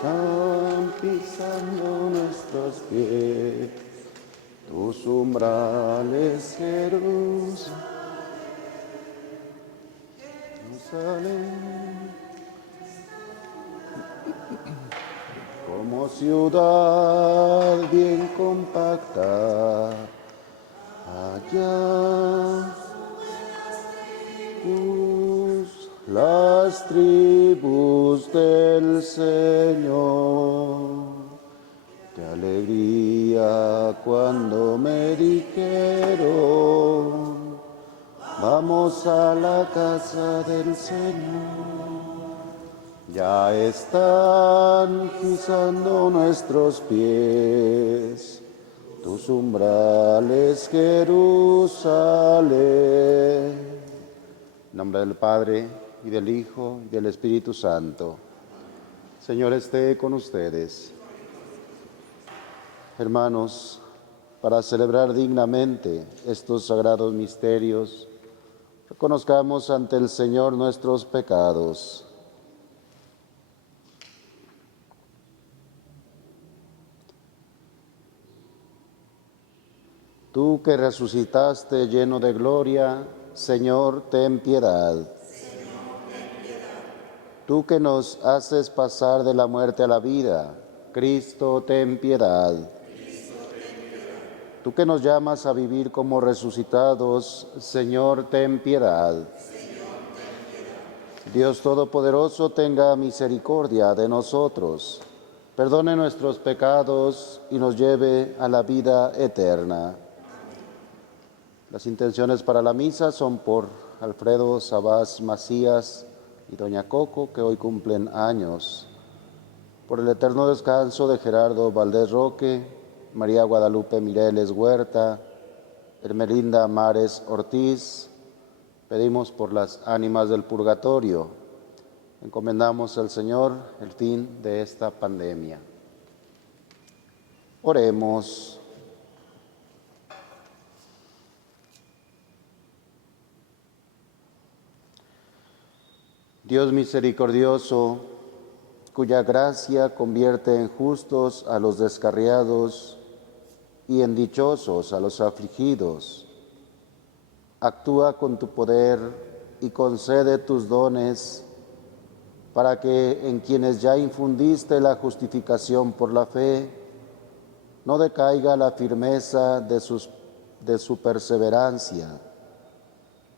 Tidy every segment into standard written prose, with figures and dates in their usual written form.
Van pisando nuestros pies, tus umbrales, Jerusalén. Como ciudad bien compacta, allá las tribus del Señor. Qué alegría cuando me dijeron, vamos a la casa del Señor. Ya están pisando nuestros pies, tus umbrales, Jerusalén. En nombre del Padre, y del Hijo, y del Espíritu Santo. Señor, esté con ustedes. Hermanos, para celebrar dignamente estos sagrados misterios, reconozcamos ante el Señor nuestros pecados. Tú que resucitaste lleno de gloria, Señor, ten piedad. Tú que nos haces pasar de la muerte a la vida, Cristo, ten piedad. Tú que nos llamas a vivir como resucitados, Señor, ten piedad. Dios Todopoderoso, tenga misericordia de nosotros, perdone nuestros pecados y nos lleve a la vida eterna. Las intenciones para la misa son por Alfredo Sabás Macías y doña Coco, que hoy cumplen años. Por el eterno descanso de Gerardo Valdés Roque, María Guadalupe Mireles Huerta, Hermelinda Mares Ortiz. Pedimos por las ánimas del purgatorio. Encomendamos al Señor el fin de esta pandemia. Oremos. Dios misericordioso, cuya gracia convierte en justos a los descarriados y en dichosos a los afligidos, actúa con tu poder y concede tus dones para que en quienes ya infundiste la justificación por la fe, no decaiga la firmeza de su perseverancia.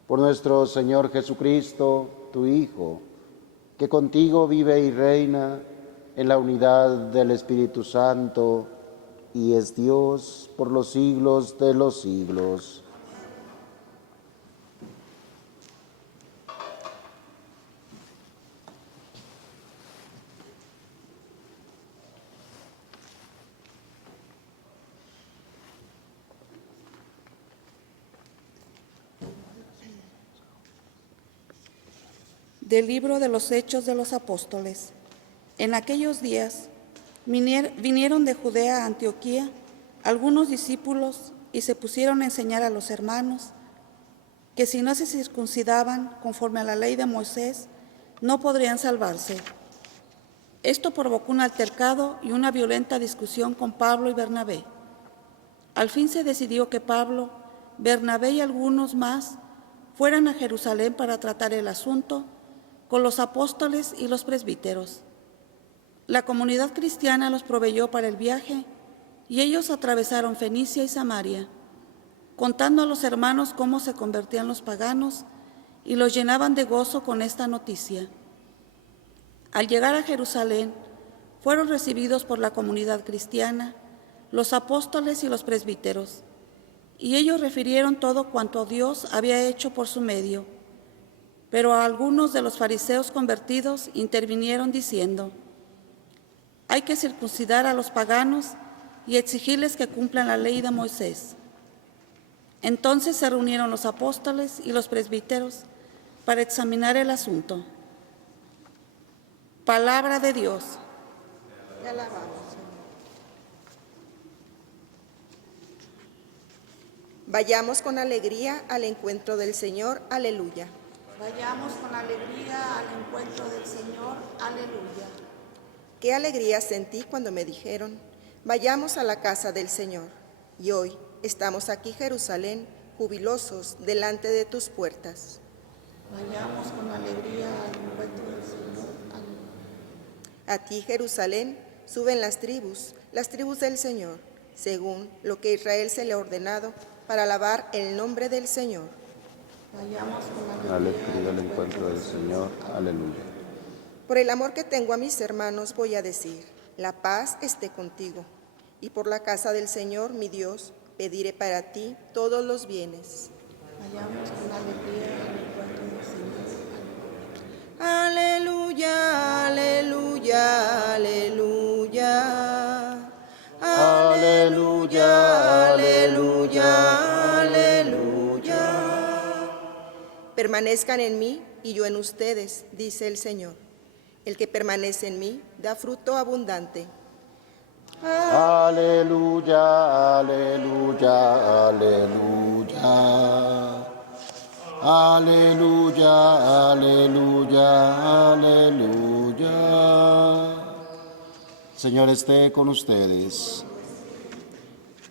Por nuestro Señor Jesucristo, tu Hijo, que contigo vive y reina en la unidad del Espíritu Santo y es Dios por los siglos de los siglos. Del libro de los Hechos de los Apóstoles. En aquellos días vinieron de Judea a Antioquía algunos discípulos y se pusieron a enseñar a los hermanos que si no se circuncidaban conforme a la ley de Moisés, no podrían salvarse. Esto provocó un altercado y una violenta discusión con Pablo y Bernabé. Al fin se decidió que Pablo, Bernabé y algunos más fueran a Jerusalén para tratar el asunto con los apóstoles y los presbíteros. La comunidad cristiana los proveyó para el viaje y ellos atravesaron Fenicia y Samaria, contando a los hermanos cómo se convertían los paganos y los llenaban de gozo con esta noticia. Al llegar a Jerusalén, fueron recibidos por la comunidad cristiana, los apóstoles y los presbíteros, y ellos refirieron todo cuanto Dios había hecho por su medio. Pero algunos de los fariseos convertidos intervinieron diciendo: hay que circuncidar a los paganos y exigirles que cumplan la ley de Moisés. Entonces se reunieron los apóstoles y los presbíteros para examinar el asunto. Palabra de Dios. Te alabamos, Señor. Vayamos con alegría al encuentro del Señor. Aleluya. Vayamos con alegría al encuentro del Señor. Aleluya. Qué alegría sentí cuando me dijeron, vayamos a la casa del Señor. Y hoy estamos aquí, Jerusalén, jubilosos delante de tus puertas. Vayamos con alegría al encuentro del Señor. Aleluya. A ti, Jerusalén, suben las tribus del Señor, según lo que Israel se le ha ordenado, para alabar el nombre del Señor. Vayamos con Alegría al encuentro del Señor. Aleluya. Por el amor que tengo a mis hermanos voy a decir, la paz esté contigo. Y por la casa del Señor, mi Dios, pediré para ti todos los bienes. Vayamos con alegría al encuentro del Señor. Aleluya, aleluya, aleluya. Aleluya, Aleluya, aleluya. Permanezcan en mí y yo en ustedes, dice el Señor. El que permanece en mí da fruto abundante. Aleluya, aleluya, aleluya. Aleluya, aleluya, aleluya. Señor esté con ustedes.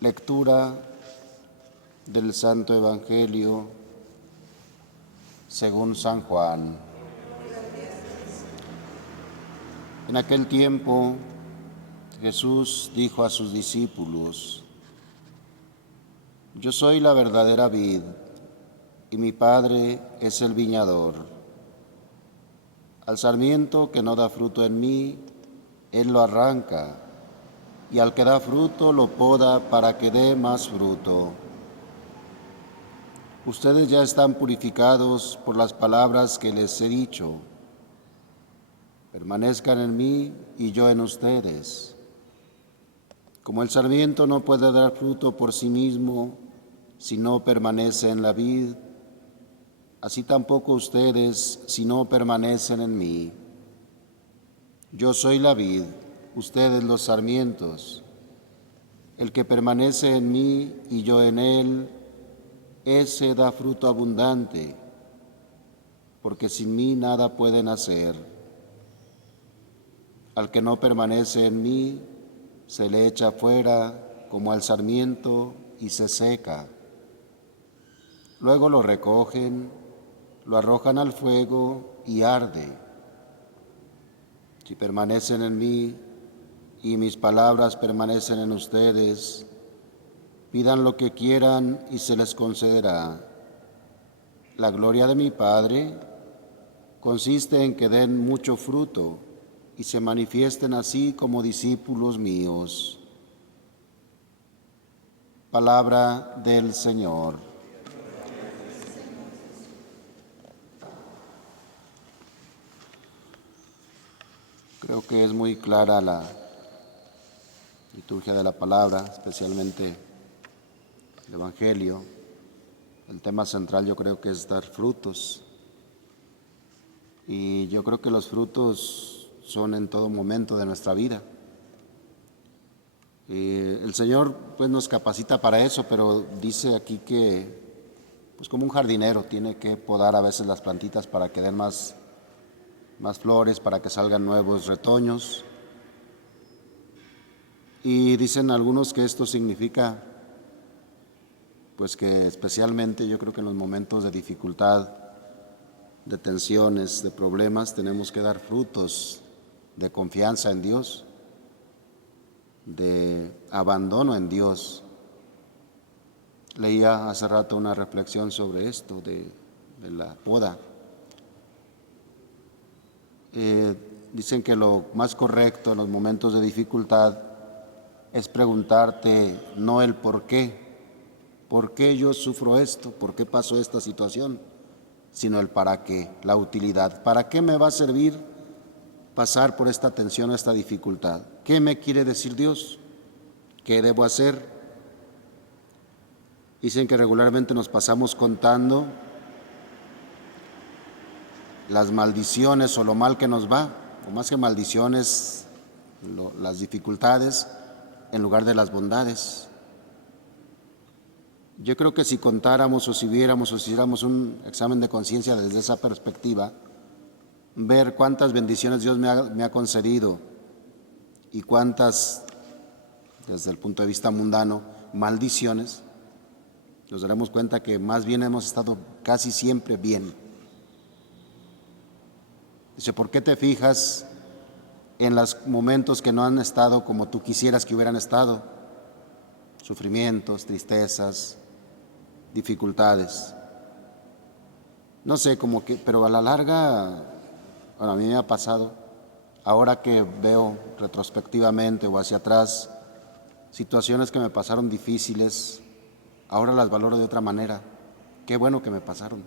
Lectura del Santo Evangelio según San Juan. En aquel tiempo, Jesús dijo a sus discípulos: Yo soy la verdadera vid, y mi Padre es el viñador. Al sarmiento que no da fruto en mí, Él lo arranca, y al que da fruto lo poda para que dé más fruto. Ustedes ya están purificados por las palabras que les he dicho. Permanezcan en mí y yo en ustedes. Como el sarmiento no puede dar fruto por sí mismo si no permanece en la vid, así tampoco ustedes si no permanecen en mí. Yo soy la vid, ustedes los sarmientos. El que permanece en mí y yo en él, ese da fruto abundante, porque sin mí nada pueden hacer. Al que no permanece en mí, se le echa fuera como al sarmiento y se seca. Luego lo recogen, lo arrojan al fuego y arde. Si permanecen en mí y mis palabras permanecen en ustedes, pidan lo que quieran y se les concederá. La gloria de mi Padre consiste en que den mucho fruto y se manifiesten así como discípulos míos. Palabra del Señor. Creo que es muy clara la liturgia de la palabra, especialmente el Evangelio. El tema central yo creo que es dar frutos. Y yo creo que los frutos son en todo momento de nuestra vida. El Señor pues nos capacita para eso, pero dice aquí que pues como un jardinero tiene que podar a veces las plantitas para que den más flores, para que salgan nuevos retoños. Y dicen algunos que esto significa pues que especialmente yo creo que en los momentos de dificultad, de tensiones, de problemas, tenemos que dar frutos de confianza en Dios, de abandono en Dios. Leía hace rato una reflexión sobre esto de la poda. Dicen que lo más correcto en los momentos de dificultad es preguntarte no el por qué yo sufro esto, por qué pasó esta situación, sino el para qué, la utilidad. ¿Para qué me va a servir pasar por esta tensión o esta dificultad? ¿Qué me quiere decir Dios? ¿Qué debo hacer? Dicen que regularmente nos pasamos contando las maldiciones o lo mal que nos va, o más que maldiciones, las dificultades, en lugar de las bondades. Yo creo que si contáramos o si viéramos o si hiciéramos un examen de conciencia desde esa perspectiva, ver cuántas bendiciones Dios me ha concedido y cuántas, desde el punto de vista mundano, maldiciones, nos daremos cuenta que más bien hemos estado casi siempre bien. Dice, ¿por qué te fijas en los momentos que no han estado como tú quisieras que hubieran estado? Sufrimientos, tristezas, dificultades. No sé, como que, pero a la larga, bueno, a mí me ha pasado, ahora que veo retrospectivamente o hacia atrás situaciones que me pasaron difíciles, ahora las valoro de otra manera. Qué bueno que me pasaron.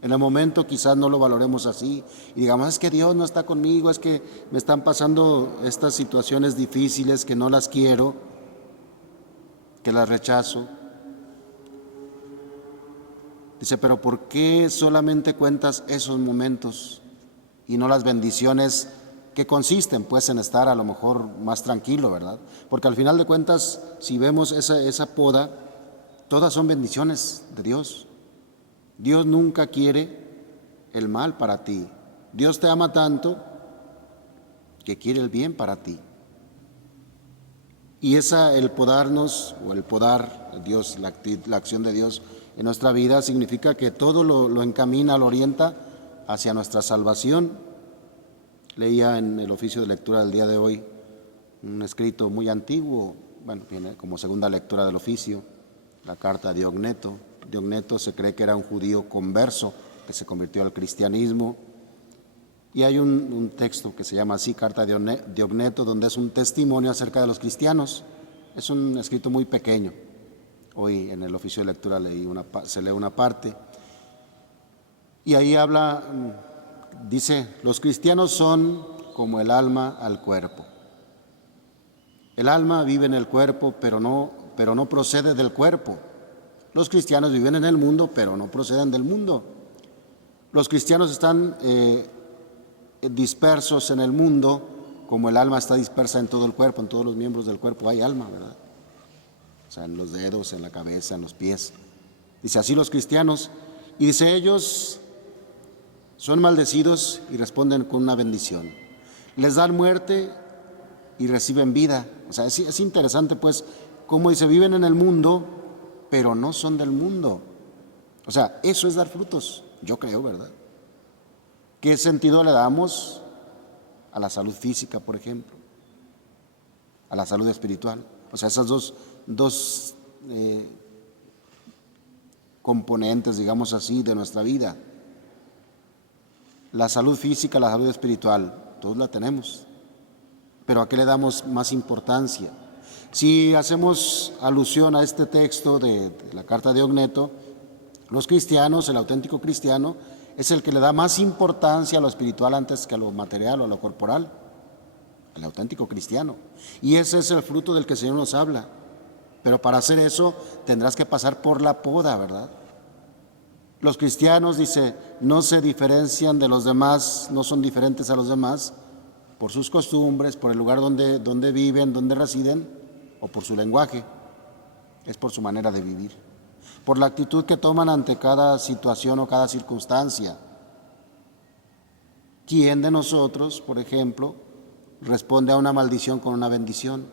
En el momento quizás no lo valoremos así y digamos, es que Dios no está conmigo, es que me están pasando estas situaciones difíciles que no las quiero, que las rechazo. Dice, pero ¿por qué solamente cuentas esos momentos y no las bendiciones que consisten pues en estar a lo mejor más tranquilo, ¿verdad? Porque al final de cuentas, si vemos esa poda, todas son bendiciones de Dios. Dios nunca quiere el mal para ti. Dios te ama tanto que quiere el bien para ti. Y el podarnos, o el podar Dios, la acción de Dios en nuestra vida, significa que todo lo encamina, lo orienta hacia nuestra salvación. Leía en el oficio de lectura del día de hoy un escrito muy antiguo, bueno, viene como segunda lectura del oficio, la carta de Diogneto. Diogneto se cree que era un judío converso que se convirtió al cristianismo. Y hay un texto que se llama así, Carta de Diogneto, donde es un testimonio acerca de los cristianos. Es un escrito muy pequeño. Hoy en el oficio de lectura se lee una parte. Y ahí habla, dice, los cristianos son como el alma al cuerpo. El alma vive en el cuerpo, pero no procede del cuerpo. Los cristianos viven en el mundo, pero no proceden del mundo. Los cristianos están dispersos en el mundo, como el alma está dispersa en todo el cuerpo, en todos los miembros del cuerpo hay alma, ¿verdad? O sea, en los dedos, en la cabeza, en los pies. Dice así los cristianos, y dice ellos son maldecidos y responden con una bendición. Les dan muerte y reciben vida. O sea, es interesante pues, cómo dice, viven en el mundo, pero no son del mundo. O sea, eso es dar frutos, yo creo, ¿verdad? ¿Qué sentido le damos a la salud física, por ejemplo? A la salud espiritual. O sea, esas dos componentes, digamos así, de nuestra vida. La salud física, la salud espiritual, todos la tenemos. Pero ¿a qué le damos más importancia? Si hacemos alusión a este texto de la carta de Diogneto, los cristianos, el auténtico cristiano, es el que le da más importancia a lo espiritual antes que a lo material o a lo corporal, el auténtico cristiano. Y ese es el fruto del que el Señor nos habla. Pero para hacer eso tendrás que pasar por la poda, ¿verdad? Los cristianos, dice, no se diferencian de los demás, no son diferentes a los demás por sus costumbres, por el lugar donde viven, donde residen, o por su lenguaje. Es por su manera de vivir, por la actitud que toman ante cada situación o cada circunstancia. ¿Quién de nosotros, por ejemplo, responde a una maldición con una bendición?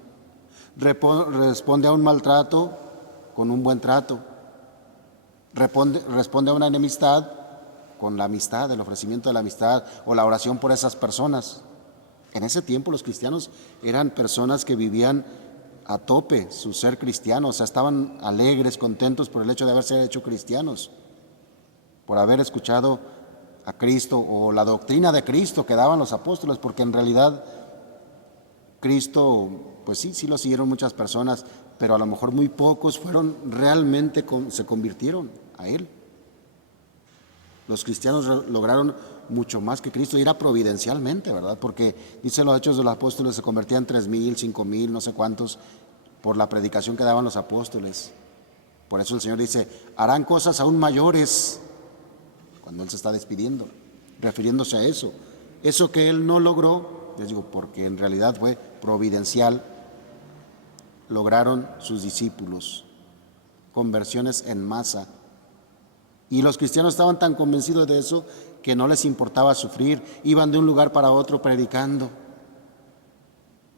¿Responde a un maltrato con un buen trato? ¿Responde a una enemistad con la amistad, el ofrecimiento de la amistad o la oración por esas personas? En ese tiempo los cristianos eran personas que vivían a tope su ser cristiano, o sea, estaban alegres, contentos por el hecho de haberse hecho cristianos, por haber escuchado a Cristo o la doctrina de Cristo que daban los apóstoles, porque en realidad Cristo, pues sí lo siguieron muchas personas, pero a lo mejor muy pocos realmente se convirtieron a Él. Los cristianos lograron mucho más que Cristo, y era providencialmente, ¿verdad? Porque dicen los Hechos de los Apóstoles, se convertían 3,000, 5,000, no sé cuántos, por la predicación que daban los apóstoles. Por eso el Señor dice, harán cosas aún mayores, cuando Él se está despidiendo, refiriéndose a eso. Eso que Él no logró, les digo, porque en realidad fue providencial, lograron sus discípulos. conversiones en masa. Y los cristianos estaban tan convencidos de eso que no les importaba sufrir, iban de un lugar para otro predicando.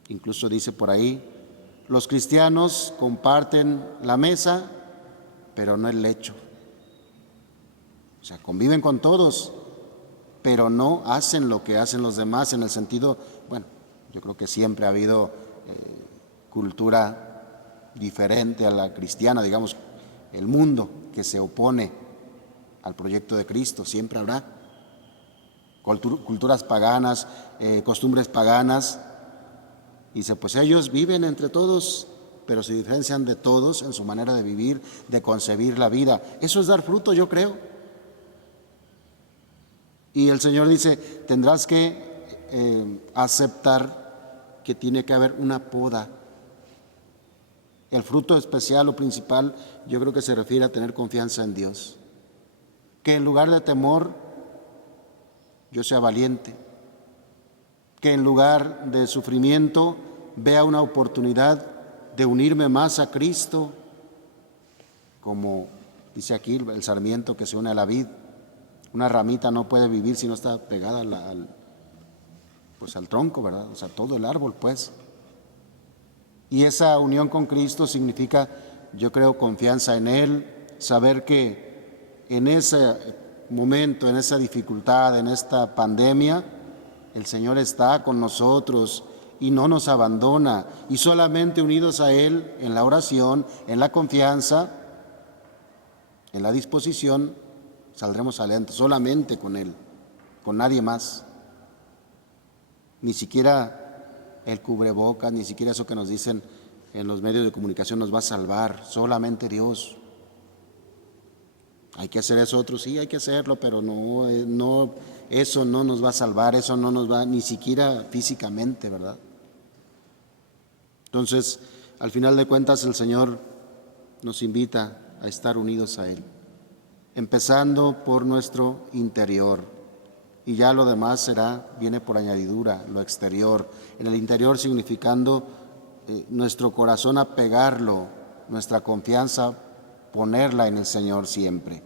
Incluso dice por ahí, los cristianos comparten la mesa, pero no el lecho. O sea, conviven con todos, pero no hacen lo que hacen los demás en el sentido, bueno, yo creo que siempre ha habido cultura diferente a la cristiana, digamos, el mundo que se opone al proyecto de Cristo, siempre habrá culturas paganas, costumbres paganas. Dice, pues ellos viven entre todos, pero se diferencian de todos en su manera de vivir, de concebir la vida. Eso es dar fruto, yo creo. Y el Señor dice, tendrás que aceptar que tiene que haber una poda. El fruto especial o principal, yo creo que se refiere a tener confianza en Dios. Que en lugar de temor, yo sea valiente. Que en lugar de sufrimiento, vea una oportunidad de unirme más a Cristo, como dice aquí el sarmiento que se une a la vid. Una ramita no puede vivir si no está pegada al tronco, ¿verdad? O sea, todo el árbol, pues. Y esa unión con Cristo significa, yo creo, confianza en Él, saber que en ese momento, en esa dificultad, en esta pandemia, el Señor está con nosotros y no nos abandona. Y solamente unidos a Él, en la oración, en la confianza, en la disposición, saldremos adelante, solamente con Él, con nadie más. Ni siquiera el cubrebocas, ni siquiera eso que nos dicen en los medios de comunicación nos va a salvar, solamente Dios. Hay que hacer eso, otros sí hay que hacerlo, pero no, eso no nos va a salvar, eso no nos va, ni siquiera físicamente, ¿verdad? Entonces, al final de cuentas, el Señor nos invita a estar unidos a Él, empezando por nuestro interior, y ya lo demás viene por añadidura, lo exterior. En el interior significando nuestro corazón apegarlo, nuestra confianza ponerla en el Señor siempre.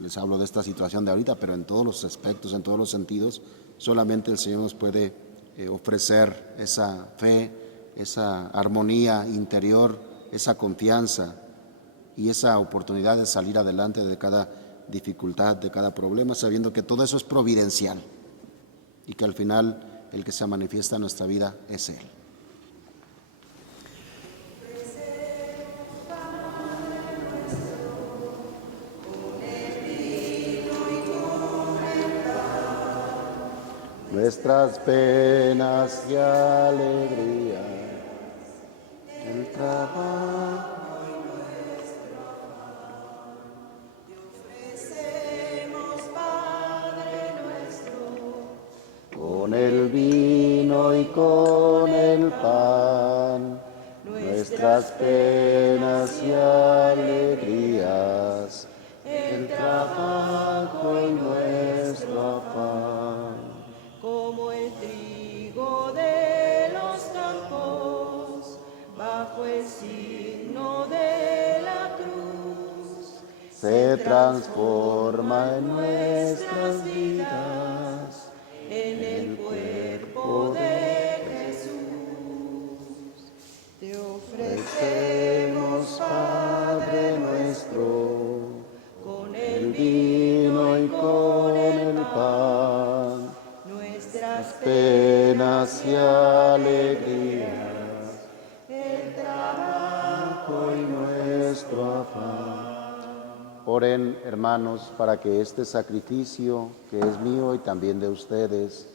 Les hablo de esta situación de ahorita, pero en todos los aspectos, en todos los sentidos, solamente el Señor nos puede ofrecer esa fe, esa armonía interior, esa confianza y esa oportunidad de salir adelante de cada dificultad, de cada problema, sabiendo que todo eso es providencial y que al final el que se manifiesta en nuestra vida es Él. Nuestras penas y alegrías, el trabajo. Con el vino y con el pan, nuestras penas y alegrías, el trabajo y nuestro afán. Como el trigo de los campos, bajo el signo de la cruz, se transforma en nuestras vidas, en el cuerpo de Jesús. Te ofrecemos, Padre nuestro, con el vino y con el pan, nuestras penas y alegrías, el trabajo y nuestro afán. Oren, hermanos, para que este sacrificio, que es mío y también de ustedes,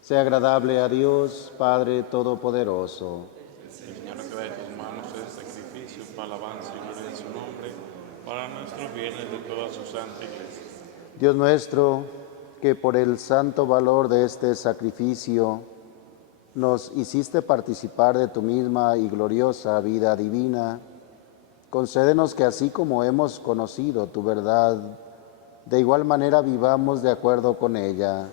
sea agradable a Dios, Padre Todopoderoso. Señor, que de tus manos el sacrificio para alabanza y gloria de su nombre, para nuestros bienes de toda su santa iglesia. Dios nuestro, que por el santo valor de este sacrificio nos hiciste participar de tu misma y gloriosa vida divina, concédenos que así como hemos conocido tu verdad, de igual manera vivamos de acuerdo con ella.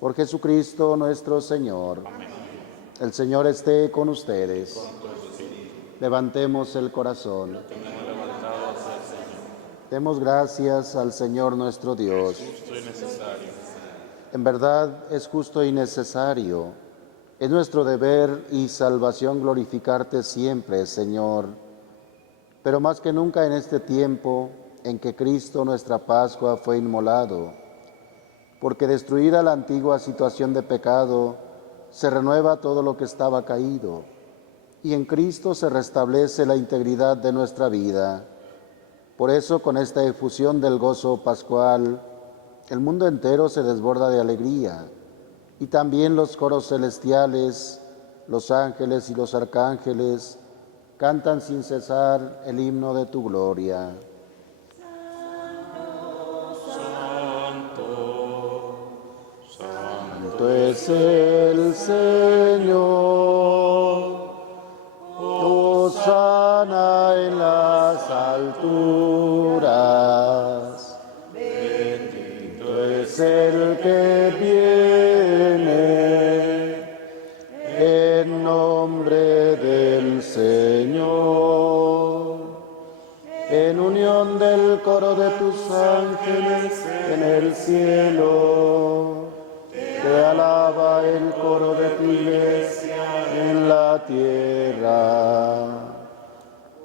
Por Jesucristo nuestro Señor. Amén. El Señor esté con ustedes. Levantemos el corazón. Demos gracias al Señor nuestro Dios. Justo y necesario. En verdad es justo y necesario. Es nuestro deber y salvación glorificarte siempre, Señor. Pero más que nunca en este tiempo en que Cristo, nuestra Pascua, fue inmolado, porque destruida la antigua situación de pecado, se renueva todo lo que estaba caído, y en Cristo se restablece la integridad de nuestra vida. Por eso, con esta efusión del gozo pascual, el mundo entero se desborda de alegría, y también los coros celestiales, los ángeles y los arcángeles cantan sin cesar el himno de tu gloria. Santo es el Señor, hosana en las alturas. Bendito es el que viene en nombre del Señor. En unión del coro de tus ángeles en el cielo, te alaba el coro de tu iglesia en la tierra.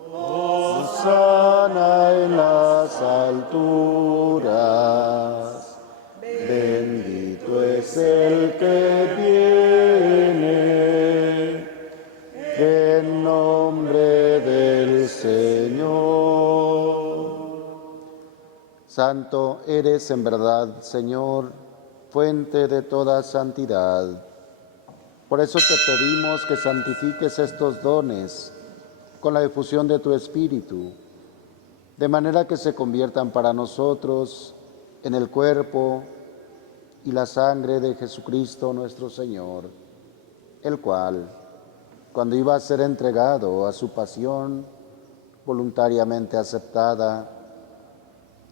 Hosana en las alturas. Bendito es el que viene en nombre del Señor. Santo eres en verdad, Señor, fuente de toda santidad. Por eso te pedimos que santifiques estos dones con la efusión de tu Espíritu, de manera que se conviertan para nosotros en el cuerpo y la sangre de Jesucristo nuestro Señor, el cual, cuando iba a ser entregado a su pasión voluntariamente aceptada,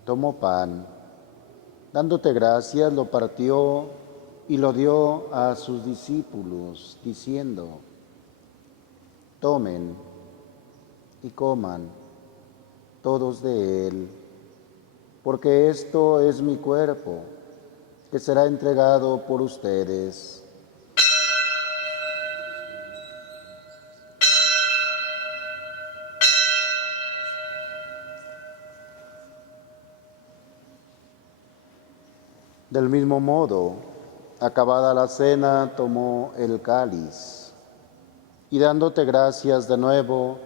tomó pan, dándote gracias, lo partió y lo dio a sus discípulos, diciendo: tomen y coman todos de él, porque esto es mi cuerpo, que será entregado por ustedes. Del mismo modo, acabada la cena, tomó el cáliz y dándote gracias de nuevo,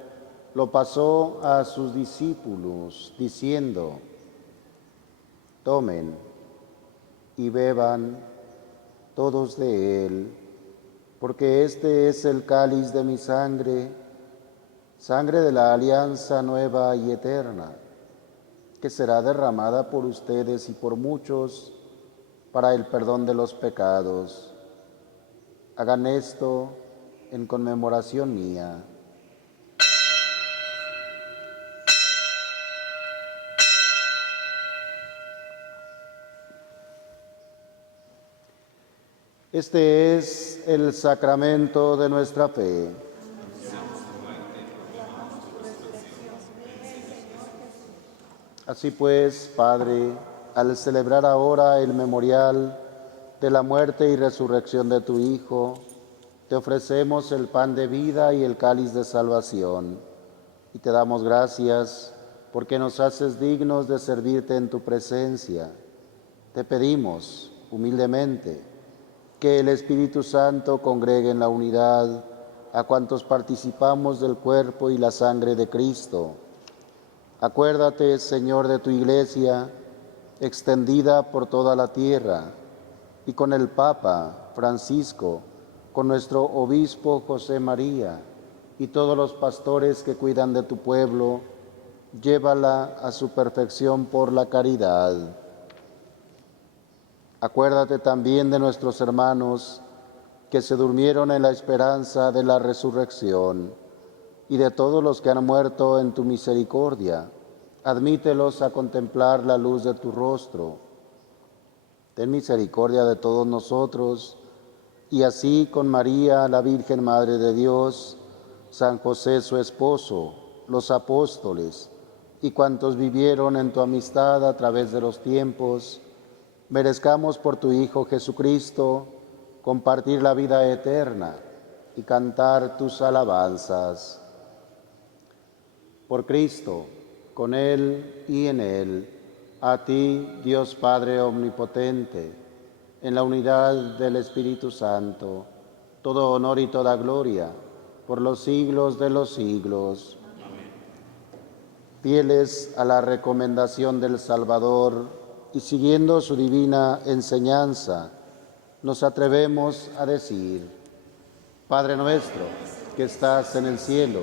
lo pasó a sus discípulos, diciendo: tomen y beban todos de él, porque este es el cáliz de mi sangre, sangre de la alianza nueva y eterna, que será derramada por ustedes y por muchos para el perdón de los pecados. Hagan esto en conmemoración mía. Este es el sacramento de nuestra fe. Así pues, Padre, al celebrar ahora el memorial de la muerte y resurrección de tu Hijo, te ofrecemos el pan de vida y el cáliz de salvación, y te damos gracias porque nos haces dignos de servirte en tu presencia. Te pedimos humildemente que el Espíritu Santo congregue en la unidad a cuantos participamos del cuerpo y la sangre de Cristo. Acuérdate, Señor, de tu Iglesia, extendida por toda la tierra, y con el Papa Francisco, con nuestro obispo José María y todos los pastores que cuidan de tu pueblo, llévala a su perfección por la caridad. Acuérdate también de nuestros hermanos que se durmieron en la esperanza de la resurrección, y de todos los que han muerto en tu misericordia. Admítelos a contemplar la luz de tu rostro. Ten misericordia de todos nosotros, y así con María, la Virgen Madre de Dios, San José su esposo, los apóstoles y cuantos vivieron en tu amistad a través de los tiempos, merezcamos por tu Hijo Jesucristo compartir la vida eterna y cantar tus alabanzas. Por Cristo, con Él y en Él, a ti, Dios Padre Omnipotente, en la unidad del Espíritu Santo, todo honor y toda gloria, por los siglos de los siglos. Fieles a la recomendación del Salvador y siguiendo su divina enseñanza, nos atrevemos a decir: Padre nuestro, que estás en el cielo,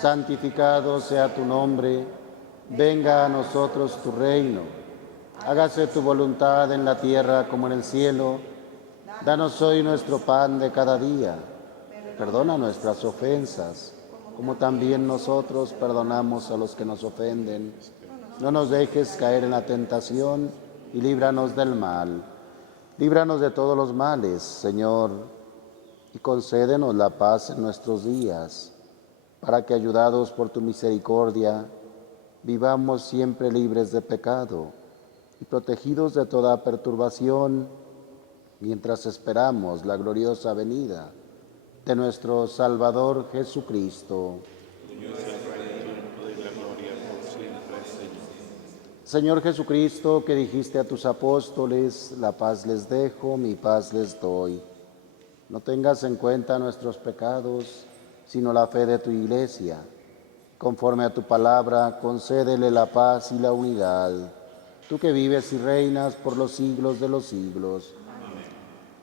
santificado sea tu nombre, venga a nosotros tu reino, hágase tu voluntad en la tierra como en el cielo. Danos hoy nuestro pan de cada día, perdona nuestras ofensas, como también nosotros perdonamos a los que nos ofenden. No nos dejes caer en la tentación y líbranos del mal. Líbranos de todos los males, Señor, y concédenos la paz en nuestros días, para que, ayudados por tu misericordia, vivamos siempre libres de pecado y protegidos de toda perturbación, mientras esperamos la gloriosa venida de nuestro Salvador Jesucristo. Señor Jesucristo, que dijiste a tus apóstoles: la paz les dejo, mi paz les doy. No tengas en cuenta nuestros pecados, sino la fe de tu Iglesia. Conforme a tu palabra, concédele la paz y la unidad. Tú que vives y reinas por los siglos de los siglos.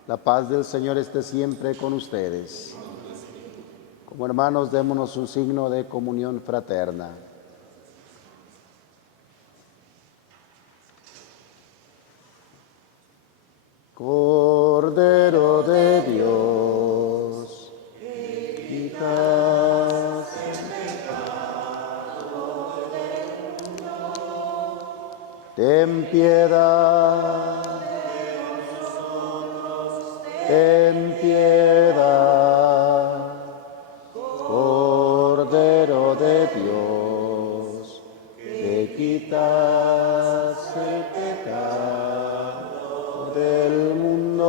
La paz del Señor esté siempre con ustedes. Como hermanos, démonos un signo de comunión fraterna. Cordero de Dios, quitas el pecado del mundo. Ten piedad de nosotros, ten piedad. Cordero de Dios, que quitas el pecado del mundo,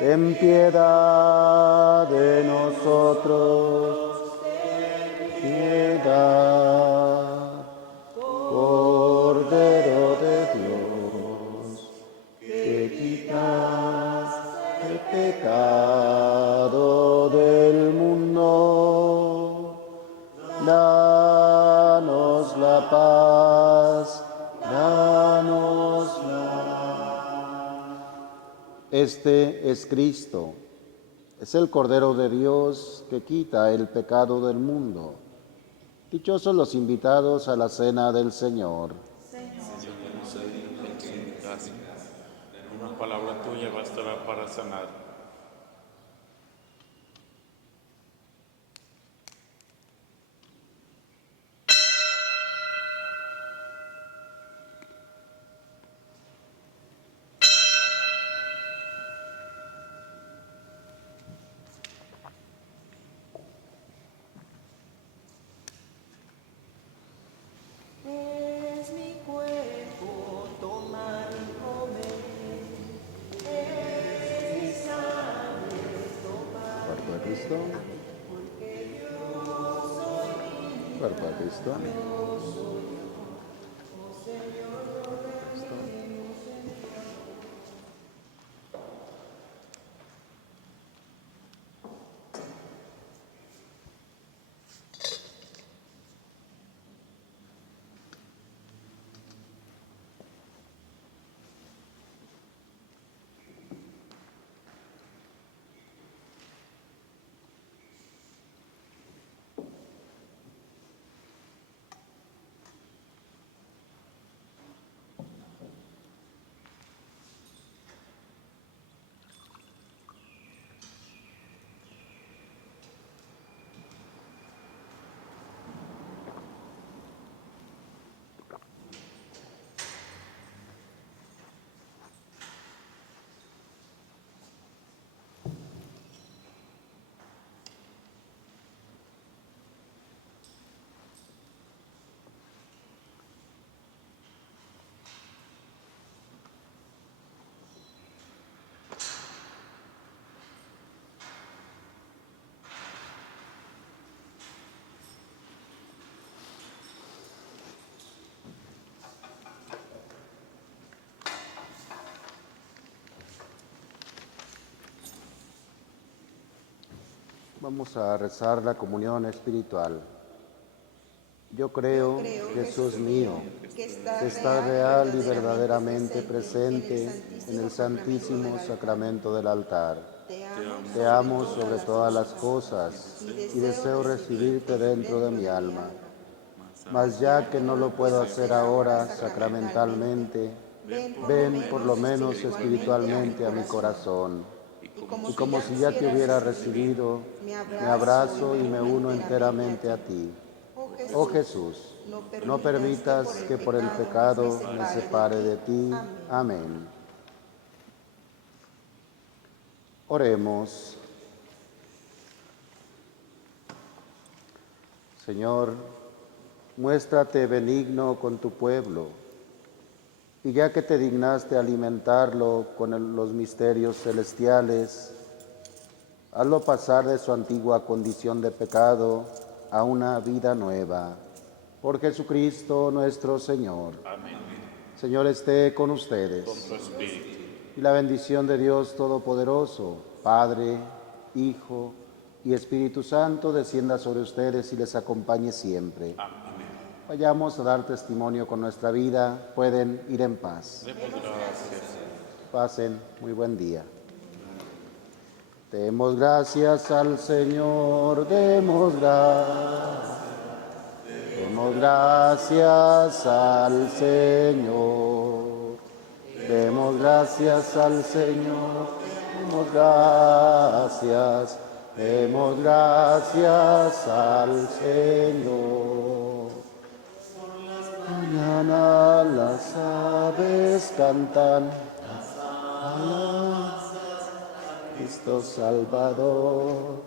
ten piedad de nosotros, ten piedad. Cordero de Dios, que quitas el pecado del mundo, danos la paz, danos la paz. Este es Cristo, es el Cordero de Dios que quita el pecado del mundo. Dichosos los invitados a la cena del Señor. Una palabra tuya bastará para sanar. Es mi cuerpo, tomar y comer. Es mi sangre, tomar. Cuerpo de Cristo. Cuerpo de Cristo. Vamos a rezar la comunión espiritual. Yo creo, Jesús mío, que que está real y verdaderamente presente en el Santísimo Sacramento del altar. Te amo sobre todas las cosas y deseo recibirte dentro de mi alma. Mas ya que no lo puedo hacer ahora sacramentalmente, ven por lo menos espiritualmente a mi corazón. Y como si ya te hubiera recibido, me abrazo y me uno enteramente a ti. Oh Jesús, no permitas que por el pecado me separe de ti. Amén. Oremos. Señor, muéstrate benigno con tu pueblo, y ya que te dignaste alimentarlo con los misterios celestiales, hazlo pasar de su antigua condición de pecado a una vida nueva. Por Jesucristo nuestro Señor. Amén. Señor, esté con ustedes. Con tu espíritu. Y la bendición de Dios Todopoderoso, Padre, Hijo y Espíritu Santo, descienda sobre ustedes y les acompañe siempre. Amén. Vayamos a dar testimonio con nuestra vida. Pueden ir en paz. Demos gracias. Pasen muy buen día. Demos gracias al Señor, demos gracias. Demos gracias al Señor. Demos gracias al Señor. Demos gracias. Demos gracias al Señor. Mañana las aves cantan. Cristo Salvador.